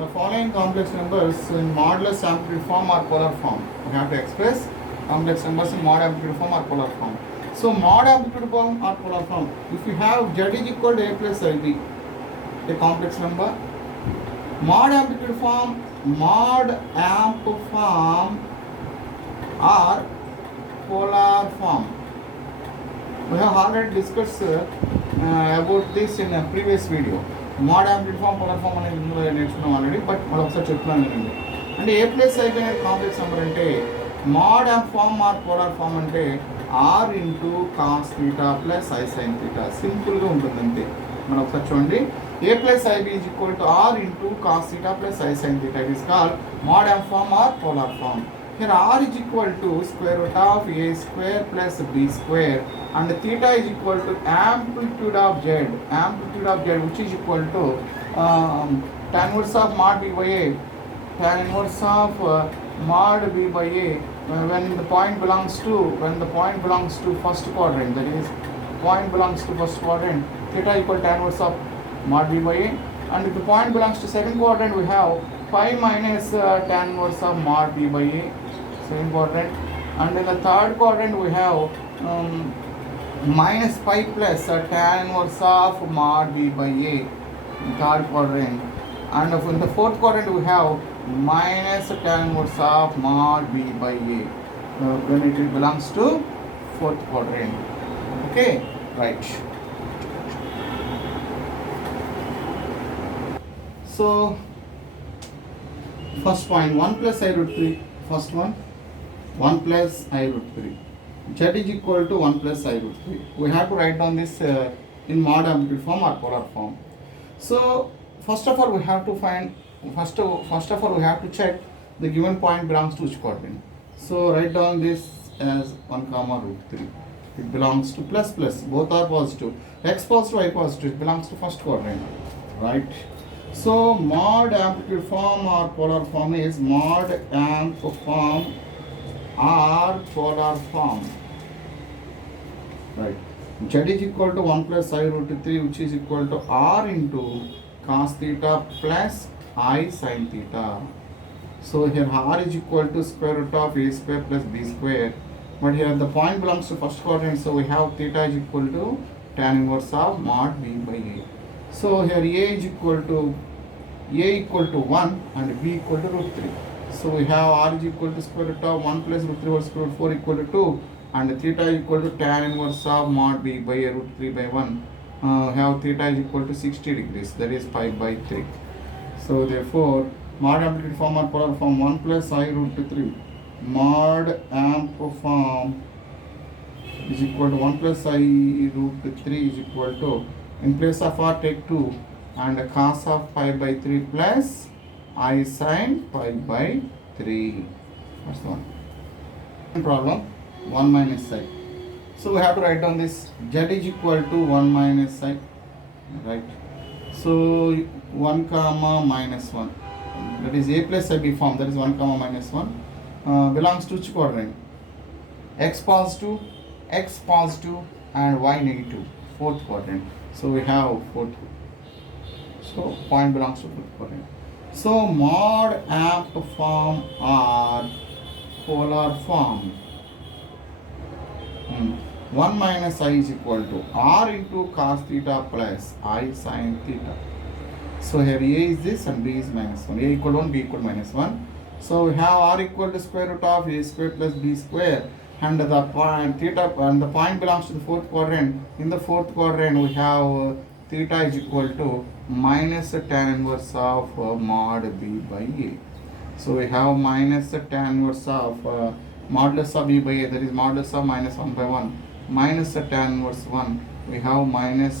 The following complex numbers in modulus amplitude form or polar form. We have to express complex numbers in mod amplitude form or polar form. So mod amplitude form or polar form. If you have z is equal to a plus ib, a complex number. Mod amplitude form, mod amp form or polar form. We have already discussed about this in a previous video. Mod amplitude form polar form అనేది ఇందులో నేర్చుకున్నాం already, but మనం ఒకసారి చెప్తున్నాను వినండి. అంటే a plus i b అనేది complex number అంటే mod amp form or polar form అంటే r into cos theta plus i sine theta. సింపుల్గా ఉంటుంది అంతే. మనం ఒకసారి చూడండి, a plus i b is equal to r into cos theta plus i sine theta. It is called mod amp form or polar form. Here r is equal to square root of a square plus b square and theta is equal to amplitude of z which is equal to tan inverse of mod b by a, tan inverse of mod b by a when the point belongs to first quadrant, that is point belongs to first quadrant, theta equal tan inverse of mod b by a, and if the point belongs to second quadrant we have pi minus tan inverse of mod b by a, second quadrant, and in the third quadrant we have minus pi plus tan inverse of mod b by a, third quadrant, and in the fourth quadrant we have minus tan inverse of mod b by a when it belongs to fourth quadrant. Okay, right. So first point, 1 plus I root 3, first one 1 plus I root 3, z is equal to 1 plus I root 3. We have to write down this in mod amplitude form or polar form. So first of all we have to find, first of all we have to check the given point belongs to which quadrant. So write down this as 1 comma root 3. It belongs to plus plus, both are positive, x positive, y positive, it belongs to first quadrant, right? So mod amplitude form or polar form is mod amp form or polar form, right? Z is equal to 1 plus I root 3 which is equal to r into cos theta plus I sin theta. So here r is equal to square root of a square plus b square, but here the point belongs to first quadrant, so we have theta is equal to tan inverse of mod b by a. So here a is equal to 1 and b equal to root 3. So we have r is equal to square root of 1 plus root 3 whole square root 4 equal to 2, and theta is equal to tan inverse of mod b by a root 3 by 1. Have theta is equal to 60 degrees, that is pi by 3. So therefore mod amplitude form or polar form 1 plus I root 3 mod amp form is equal to 1 plus I root 3 is equal to, in place of r take 2 and cos of pi by 3 plus I sin pi by 3. That's the one. Problem 1 minus I. So we have to write down this, z is equal to 1 minus I, right? So 1 comma minus 1, that is a plus ib form, that is 1 comma minus 1, belongs to which quadrant? X positive and y negative, fourth quadrant. So we have fourth, so point belongs to fourth quadrant. So mod amp form or polar form, 1 minus I is equal to r into cos theta plus I sin theta. So here a is this and b is minus 1, a equal to 1, b equal to minus 1. So we have r equal to square root of a square plus b square, and the point theta, and the point belongs to the fourth quadrant. In the fourth quadrant we have theta is equal to minus tan inverse of mod b by a. So we have minus tan inverse of modulus of b by a, that is modulus of minus 1 by 1, minus tan inverse 1, we have minus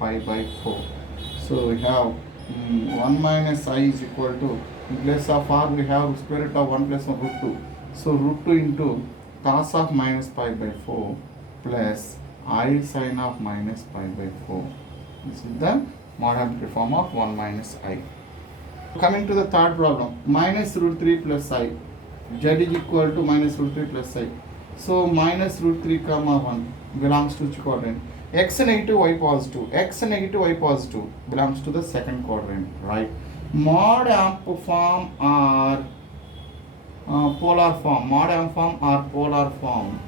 pi by 4. So we have 1 minus I is equal to, in place of r we have square root of 1 plus 1 root 2. So root 2 into cos of minus pi by 4 plus I sin of minus pi by 4. This is the mod amplitude form of 1 minus I. Coming to the third problem, minus root 3 plus I. Z is equal to minus root 3 plus I. So minus root 3 comma 1 belongs to which quadrant? X negative y positive belongs to the second quadrant, right? mod amp form or polar form. Mod amp form or polar form.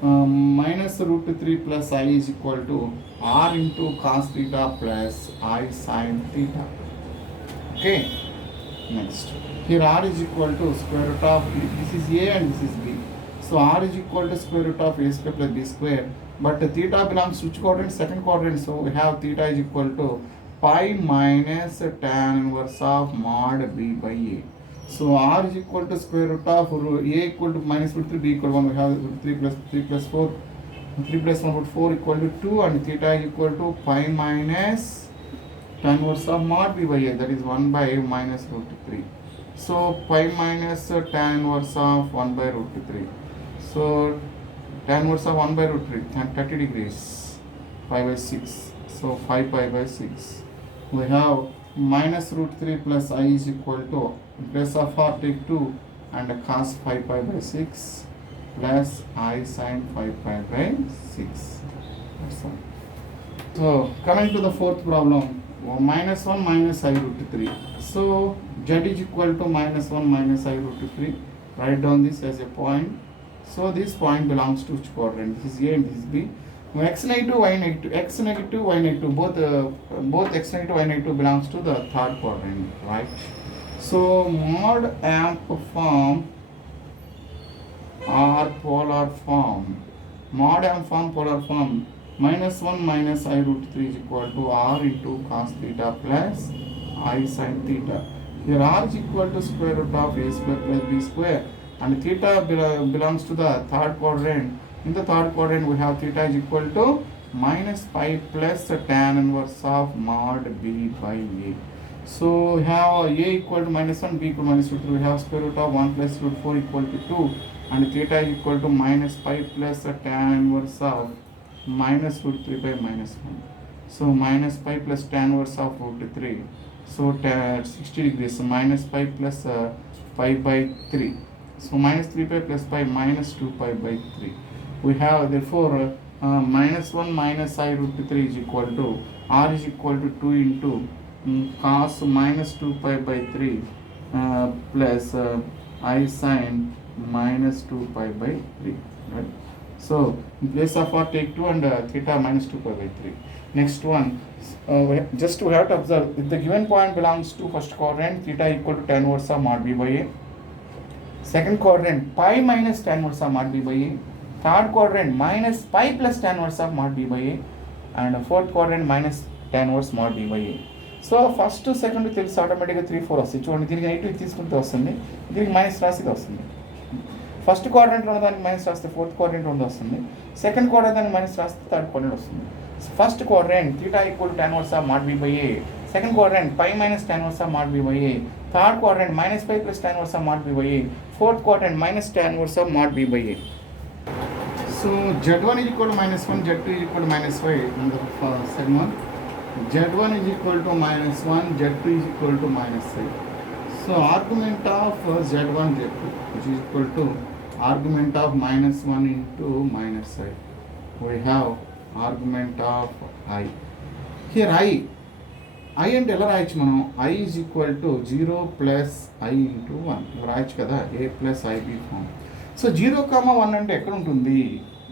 Minus root 3 plus I is equal to r into cos theta plus I sin theta. Okay. Next. Here r is equal to square root of, this is a and this is b. So r is equal to square root of a square plus b square. But theta belongs to which quadrant? Second quadrant. So we have theta is equal to pi minus tan inverse of mod b by a. So r is equal to square root of a equal to minus root 3, b equal to 1. We have root 3 plus 4. 3 plus 1 root 4 equal to 2, and theta is equal to pi minus tan inverse of mod b by a, that is 1 by minus root 3. So pi minus tan inverse of 1 by root 3. So tan inverse of 1 by root 3, 30 degrees, pi by 6. So 5 pi by 6. We have minus root 3 plus I is equal to, in place of r take 2 and cos 5 pi by 6 plus I sin 5 pi by 6. That's all. So coming to the fourth problem, minus 1 minus I root 3. So z is equal to minus 1 minus I root 3. Write down this as a point. So this point belongs to which quadrant? This is A and this is B. X negative, Y negative, X negative, Y negative, both X negative, Y negative belongs to the third quadrant, right? So mod amp form or polar form. Mod amp form, polar form. Minus 1 minus I root 3 is equal to r into cos theta plus I sin theta. Here r is equal to square root of a square plus b square, and theta belongs to the third quadrant. In the third quadrant we have theta is equal to minus pi plus tan inverse of mod b by a. So we have a equal to minus 1, b equal to minus root 3. We have square root of 1 plus root 4 equal to 2, and theta is equal to minus pi plus tan inverse of minus root 3 by minus 1. So minus pi plus tan inverse of root 3. So 60 degrees. So minus pi plus pi by 3. So minus 3 pi plus pi minus 2 pi by 3. We have therefore minus 1 minus I root 3 is equal to r is equal to 2 into cos minus 2 pi by 3 plus I sin minus 2 pi by 3. Right? So in place of r take 2 and theta minus 2 pi by 3. Next one, just we have to observe, if the given point belongs to first quadrant, theta equal to tan inverse of mod b by a. Second quadrant, pi minus tan inverse of mod b by a. Third quadrant, minus pi plus tan inverse of mod b by a. And fourth quadrant, minus tan inverse mod b by a. So first second తెలిసి ఆటోమేటిక్గా 3 4 వస్తుంది. చూడండి, దీనికి నెగిటివ్ తీసుకుంటే వస్తుంది, దీనికి మైనస్ రాసిది వస్తుంది. ఫస్ట్ క్వాడ్రంట్లో ఉన్న దానికి మైనస్ రాస్తే ఫోర్త్ క్వాడ్రంట్ ఉంది వస్తుంది. సెకండ్ క్వాడ్రంట్ దానికి మైనస్ రాస్తే థర్డ్ క్వాడ్రంట్ వస్తుంది. First quadrant theta equal to tan inverse of mod b by a. Second quadrant pi minus tan inverse of mod b by a. Third quadrant minus pi plus tan inverse of mod b by a. Fourth quadrant minus tan inverse of mod b by a. So z1 is equal to minus 1, z2 is equal to minus 5 in the second one. z1 is equal to minus 1, z2 is equal to minus 5. So argument of z1 z2 which is equal to argument of minus 1 into minus 5. We have argument of I. Here I అంటే ఎలా రాయొచ్చు మనం? I is equal to 0 plus I into 1 రాయొచ్చు కదా, a plus ib form. So 0, 1 అంటే ఎక్కడ ఉంటుంది?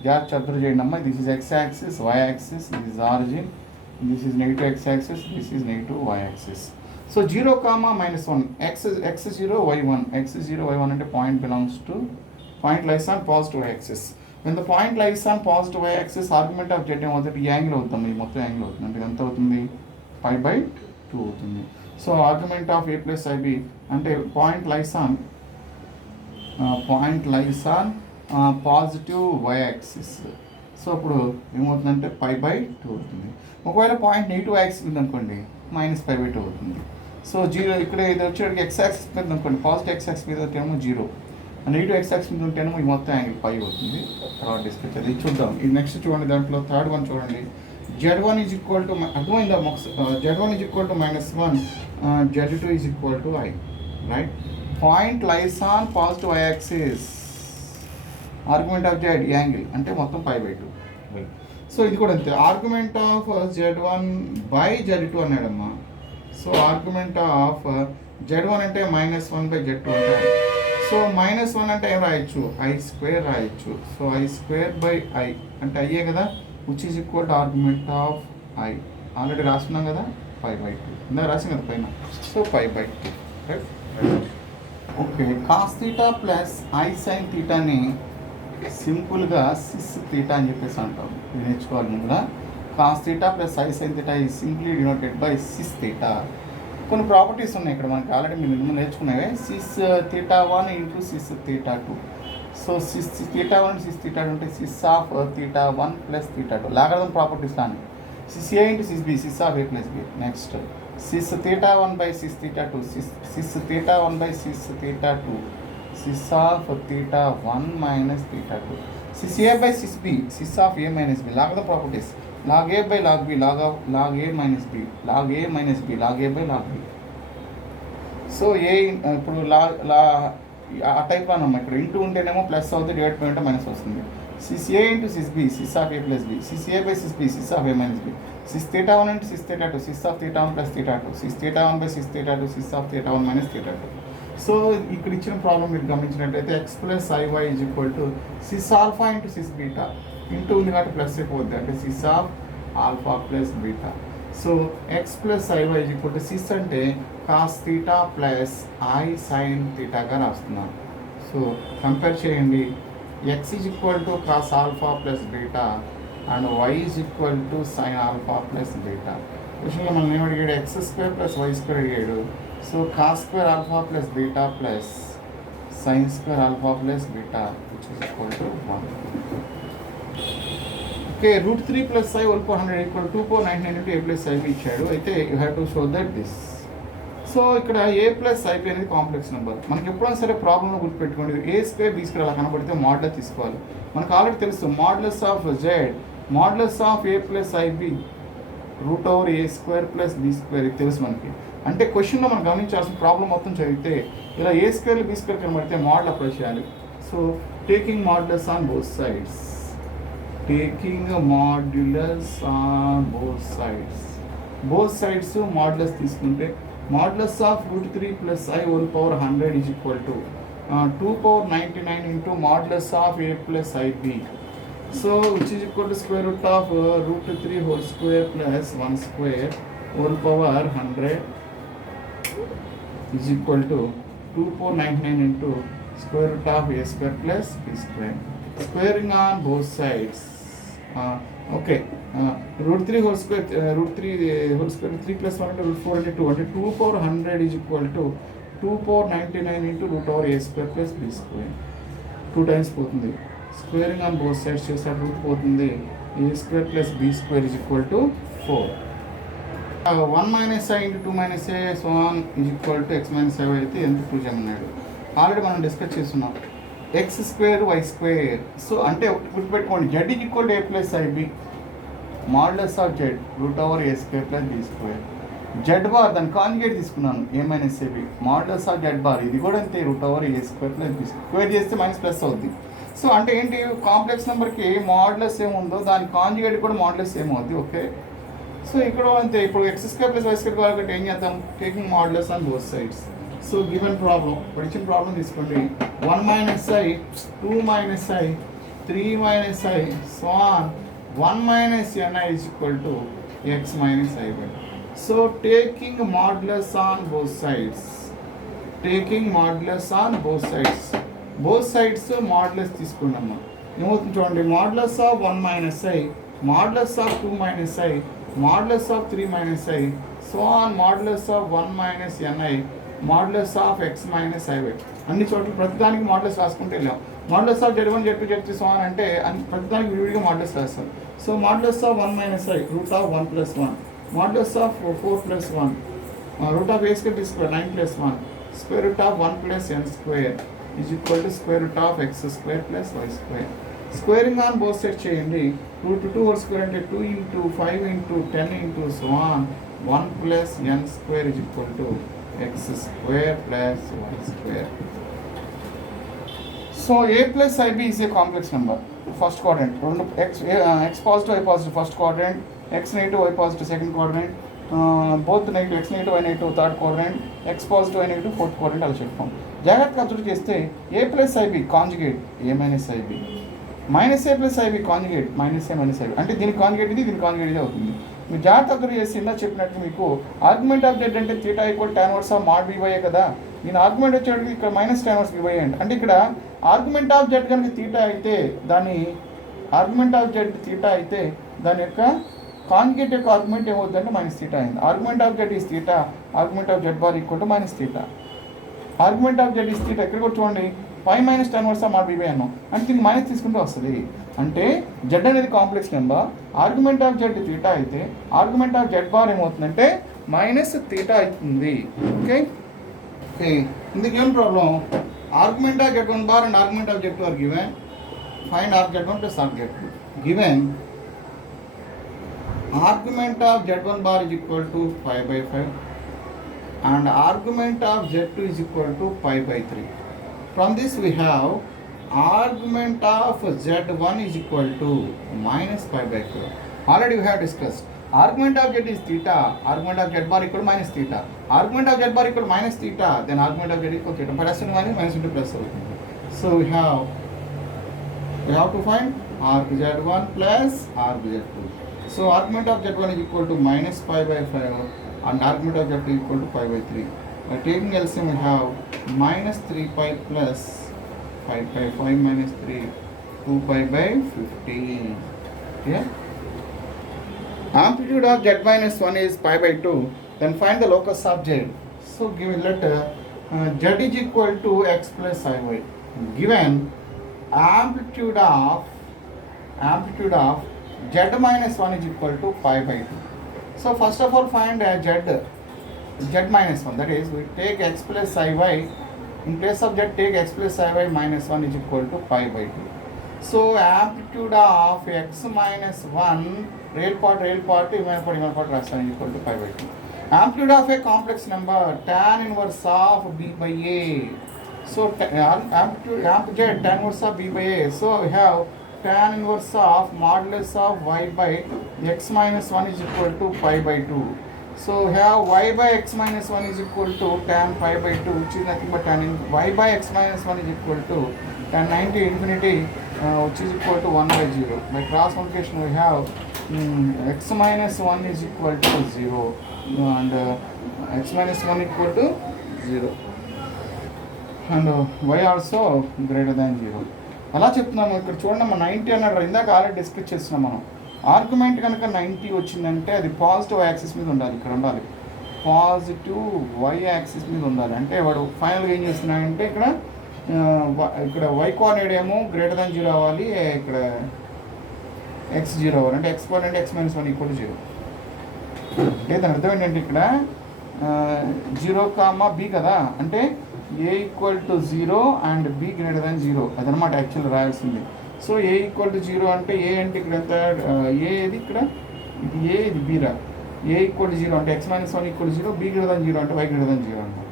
జాగ్రత్త అబ్జర్వ్ చేయండి అమ్మా. This is x axis, y axis, this is origin, this is negative x axis, this is negative y axis. So 0, -1, x 0, y 1, x 0, y 1 అంటే point belongs to, point lies on positive y axis. when the point lies on positive y axis, argument of z ఏమవుతుంది? ఈ యాంగిల్ అవుతుంది, ఈ మొత్తం యాంగిల్ అవుతుంది. అంటే ఎంత అవుతుంది? pi by 2 అవుతుంది. So argument of a plus ib అంటే point lies on positive y axis. So అప్పుడు ఏమవుతుందంటే pi by 2 అవుతుంది. ఒకవేళ పాయింట్ నెగిటివ్ యాక్సిస్ ఉంది అనుకోండి, -pi by 2 అవుతుంది. సో 0 ఇక్కడ ఇది వచ్చేటికి x యాక్సిస్ మీద అనుకోండి, పాజిటివ్ x యాక్సిస్ మీద ఏమో 0, నెగిటివ్ x యాక్సిస్ మీద ఉంటేనేమో ఈ మొత్తం యాంగిల్ పై అవుతుంది. తర్వాత డిస్కస్ అది చూద్దాం. ఇది నెక్స్ట్ చూడండి, దాంట్లో థర్డ్ వన్ చూడండి. z1 is equal to, అర్థమైందా? z1 is equal to -1, z2 is equal to I, right? Point lies on positive y axis, argument of z angle అంటే మొత్తం pi by 2. సో ఇది కూడా అంతే, argument of z1 by z2 అన్నాడమ్మా. So argument of z1 అంటే -1/z2 అంటారు. సో -1 అంటే ఏం రాయొచ్చు, i² రాయొచ్చు. సో i² అంటే అయ్యే కదా, which is equal to argument of i. Already రాస్తున్నాం కదా, 5/2 ఇందా రాసాం కదా పైన. So 5/2 right. Okay, cos theta plus i sin థీటాని సింపుల్గా సిస్ థీటా అని చెప్పేసి అంటాం. ఇది నేర్చుకోవాలి ముందుగా. Cos theta plus i sin theta is simply denoted by cis theta. కొన్ని ప్రాపర్టీస్ ఉన్నాయి ఇక్కడ మనకి, ఆల్రెడీ మీరు నేర్చుకున్నావే. Cis theta 1 into cis theta 2. So cis theta 1 sys theta 2 అంటే cis of theta 1 plus theta 2. Logarithm properties లానే cis a into cis b, cis of a plus b. Next cis theta 1 by cis theta 2, cis theta 1 by cis theta 2, cis of theta 1 minus theta 2. Cis a by cis b, cis of a minus b. Logarithm properties log a by log b, log a minus b, log a minus b, log a by log b. So ఏ ఇప్పుడు ఆ టైప్లో అన్నమాట. ఇక్కడ into ఉంటేనేమో plus అవుతుంది, divide by ఉంటే minus వస్తుంది. Cis a into cis b, cis of a plus b, cis a by cis b, cis of a minus b. Cis theta 1 into cis theta 2, cis of theta 1 plus theta 2, cis theta 1 by cis theta 2, cis of theta 1 minus theta 2. So ఇక్కడ ఇచ్చిన problem మీరు గమనించినట్లయితే x plus i y is equal to cis alpha into cis beta. Into ఉంది కాబట్టి plus అయిపోద్ది, అంటే cis of alpha plus beta. So x plus i y is equal to cis అంటే cos theta plus i sine థీటాగా రాస్తున్నాం. So compare చేయండి. X is equal to cos alpha plus beta and y is equal to sine alpha plus beta. క్వశ్చన్లో మనం ఏం అడిగాడు, x² plus y² అడిగాడు. So cos² alpha plus beta plus sin² alpha plus beta which is equal to 1. Okay, √3 plus i whole power 100 ఈక్వల్ 2/99 into a plus i b ఇచ్చాడు. అయితే you have to show that this. So ఇక్కడ a plus i b అనేది complex number. మనకి ఎప్పుడైనా సరే ప్రాబ్లంలో గుర్తుపెట్టుకోండి, a² b² అలా కనబడితే మోడ్యులస్ తీసుకోవాలి. మనకు ఆల్రెడీ తెలుసు modulus of z, modulus of a plus i b √a² plus b² ఇది తెలుసు మనకి. అంటే క్వశ్చన్లో మనం గమనించాల్సిన ప్రాబ్లం మొత్తం చదివితే ఇలా a² b² కనబడితే మోడల్ అప్లై చేయాలి. So taking modulus on both sides, taking modulus on both sides modulus తీసుకుంటే modulus of √3 plus i whole power 100 is equal to 2/99 into modulus of a plus i b. So which is equal to square root of √3 whole square plus 1² whole power 100 is equal to 2/99 into square root of a² plus b². Squaring on both sides. Okay, √3 whole square, √3 whole square 3 ప్లస్ 1 అంటే √4 అంటే 2, అంటే 2/100 is equal to 2/99 into √a² plus b². 2 టైమ్స్ పోతుంది. Squaring on both sides చేసాడు, రూట్ పోతుంది. a² plus b² is equal to 4. 1 minus i into 2 minus a so on is equal to x minus i అయితే ఎంత ప్రూవ్ చేయమన్నాడు. ఆల్రెడీ మనం డిస్కస్ చేస్తున్నాం. x² y². సో అంటే గుర్తుపెట్టుకోండి, z is equal to a plus i b modulus of z √a² plus b². z bar దాని conjugate తీసుకున్నాను a minus ab modulus of z bar ఇది కూడా అంతే √a² ప్లస్ b². స్క్వేర్ చేస్తే మైనస్ ప్లస్ అవుద్ది. So అంటే ఏంటి, కాంప్లెక్స్ నెంబర్కి మోడ్యులస్ ఏముందో దాని కాంజుగేట్ కూడా మోడ్యులస్ ఏమవుద్ది. ఓకే, సో ఇక్కడ అంతే. ఇప్పుడు x² ప్లస్ y² కాబట్టి ఏం చేద్దాం, taking modulus on both sides. So given problem, ఇప్పుడు ఇచ్చిన ప్రాబ్లం తీసుకోండి. 1 minus i, 2 minus i, 3 minus i so on 1 minus ni is equal to x minus i. So taking modulus on both sides, taking modulus on both sides modulus తీసుకున్నాము. ఏమవుతుంది చూడండి, modulus of 1 minus i, modulus of 2 minus i, modulus of 3 minus i so on modulus of 1 minus ni, modulus of x minus i. అన్ని చోట్ల ప్రతిదానికి మోడ్యులస్ రాసుకుంటూ వెళ్ళాం. Modulus of z1 z2 z3 so on అంటే ప్రతిదానికి విడివిడిగా మోడ్యులస్ రాస్తాం. So modulus of 1 minus i root of 1 ప్లస్ 1, modulus of 4 ప్లస్ 1 route of a² b² 9 ప్లస్ 1 square root of 1 plus n² is equal to square root of x² plus y². Squaring on both side చేయండి. √2 whole square అంటే 2 ఇంటూ 5 ఇంటూ 10 into so on 1 plus n² is equal to x² plus y². So a plus i b is a complex number. First quadrant, రెండు x positive y positive first quadrant, x negative y positive second quadrant, both negative x negative y negative third quadrant, x positive y negative fourth quadrant అలా చెప్పుకోం. జాగ్రత్తగా observe చేస్తే a plus i b conjugate a minus i b, minus a plus i b conjugate minus a minus i b, అంటే దీనికి కాంజుగేట్ ఇది, దీనికి కాంజుగేట్ ఇది అవుతుంది. మీరు జాగ్రత్త అబ్జర్వ్ చేసి ఇందా చెప్పినట్టు మీకు ఆర్గ్యుమెంట్ ఆఫ్ జెడ్ అంటే theta equal tan inverse of mod b by కదా. దీని ఆర్గ్యుమెంట్ వచ్చేటికి ఇక్కడ minus tan inverse b by అంటే ఇక్కడ ఆర్గ్యుమెంట్ ఆఫ్ జెడ్ కనుక తీటా అయితే దాని ఆర్గ్యుమెంట్ ఆఫ్ జెడ్ తీటా అయితే దాని యొక్క కాంజుగేట్ యొక్క ఆర్గ్యుమెంట్ ఏమవుతుందంటే మైనస్ తీటా అయింది. Argument of z is theta, argument of z bar equal to minus theta. Argument of z is theta ఎక్కడ కూడా చూడండి pi minus tan inverse of mod b by అన్నాం, అంటే దీనికి మైనస్ తీసుకుంటూ వస్తుంది. అంటే జెడ్ అనేది complex number, argument of z theta అయితే ఆర్గ్యుమెంట్ ఆఫ్ జెడ్ బార్ ఏమవుతుందంటే మైనస్ తీటా అవుతుంది. ఓకే ఓకే, ఇందుకేం problem? Argument of z one bar and argument of z two are given. Find r z one plus r z two. Given argument of z1 bar is equal to pi by 5 and argument of z2 is equal to pi by 3. From this we have argument of z1 is equal to minus pi by 4. Already we have discussed. Argument of z is theta, argument of z bar equal to minus theta. Argument of z bar equal to minus theta, then argument of z equal to theta. Plus and minus into plus. So we have to find arg z1 plus arg z2. So argument of z1 is equal to minus pi by 5 and argument of z2 is equal to pi by 3. By taking LCM we have minus 3 pi plus 5 pi, 5 minus 3, 2 pi by 15. Yeah? Amplitude of z minus 1 is pi by 2. Then find the locus of z. So given let z is equal to x plus iy. Given amplitude of z minus 1 is equal to pi by 2. So first of all find z minus 1, that is we take x plus iy, in place of z take x plus iy minus 1 is equal to pi by 2. So amplitude of x minus 1, real part imaginary part rasta is equal to pi by 2. Amplitude of a complex number tan inverse of b by a. So amplitude tan inverse of b by a. So we have tan inverse of modulus of y by x minus 1 is equal to pi by 2. So here y by x minus 1 is equal to tan pi by 2, which is nothing but tan y by x minus 1 is equal to tan 90 infinity, which is equal to 1 by 0. By cross multiplication we have x minus 1 is equal to 0 and x minus 1 equal to 0 and y also greater than 0. అలా చెప్తున్నాము. ఇక్కడ చూడండి మనం 90 అన్నాడు, ఇందాక already discuss చేస్తున్నాం మనం. ఆర్గ్యుమెంట్ కనుక 90 వచ్చిందంటే అది పాజిటివ్ యాక్సిస్ మీద ఉండాలి, ఇక్కడ ఉండాలి పాజిటివ్ వై యాక్సిస్ మీద ఉండాలి. అంటే వాడు ఫైనల్గా ఏం చేస్తున్నాడంటే ఇక్కడ వై కోఆర్డినేట్ ఏమో గ్రేటర్ దాన్ 0 అవ్వాలి, ఇక్కడ ఎక్స్ 0 అవ్వాలి. అంటే X coordinate x minus 1 equal to 0. అంటే దాని అర్థం ఏంటంటే ఇక్కడ 0, b కదా, అంటే a equal to 0 and b greater than 0 అదనమాట యాక్చువల్ రాయాల్సింది. సో a equal to 0 అంటే a అంటే ఇక్కడ ఎంత a ఇది ఇక్కడ ఇది a ఇది b రా. a equal to 0 అంటే x minus 1 equal to 0, b greater than 0 అంటే y greater than 0 అనమాట.